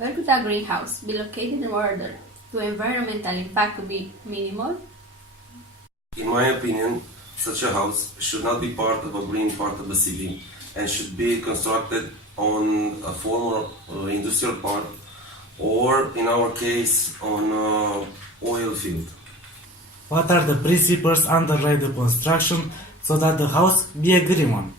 Where could a greenhouse be located in order to environmental impact be minimal? In my opinion, such a house should not be part of a green part of the city and should be constructed on a former industrial park or, in our case, on an oil field. What are the principles underlying the construction so that the house be a green one?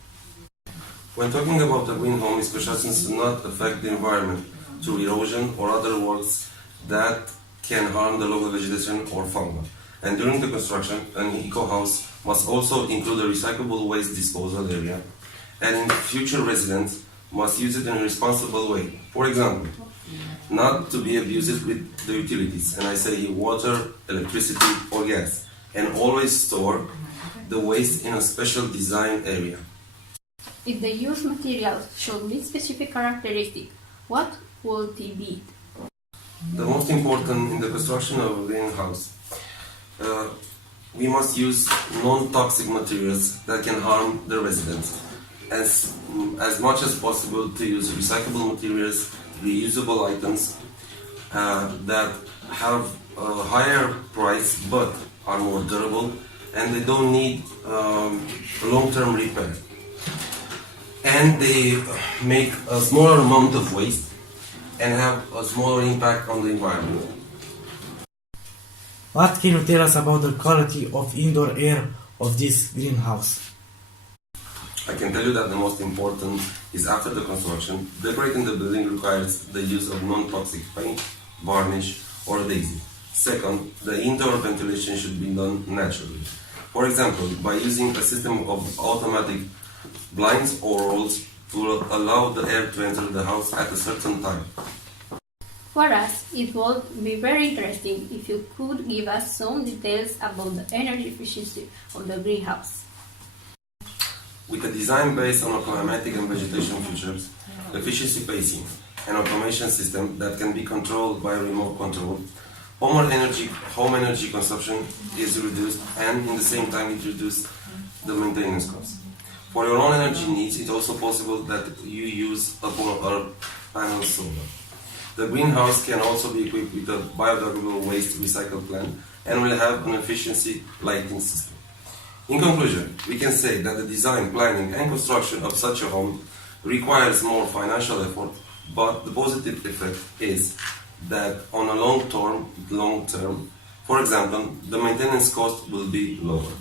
When talking about a green home, its construction should not affect the environment through erosion or other works that can harm the local vegetation or fauna. And during the construction, an eco-house must also include a recyclable waste disposal area, and future residents must use it in a responsible way. For example, not to be abused with the utilities, and I say water, electricity or gas, and always store the waste in a special design area. If the used materials should meet specific characteristics, what would they be? The most important in the construction of a greenhouse, we must use non-toxic materials that can harm the residents. As much as possible to use recyclable materials, reusable items that have a higher price but are more durable, and they don't need long-term repair. And they make a smaller amount of waste and have a smaller impact on the environment. What can you tell us about the quality of indoor air of this greenhouse? I can tell you that the most important is after the construction. Decorating the building requires the use of non-toxic paint, varnish or adhesive. Second, the indoor ventilation should be done naturally. For example, by using a system of automatic blinds or rolls to allow the air to enter the house at a certain time. For us, it would be very interesting if you could give us some details about the energy efficiency of the greenhouse. With a design based on climatic and vegetation features, efficiency pacing, and automation system that can be controlled by remote control, home energy consumption is reduced, and in the same time it reduces the maintenance costs. For your own energy needs, it's also possible that you use a panel solar. The greenhouse can also be equipped with a biodegradable waste recycle plant and will have an efficiency lighting system. In conclusion, we can say that the design, planning and construction of such a home requires more financial effort, but the positive effect is that on a long term, for example, the maintenance cost will be lower.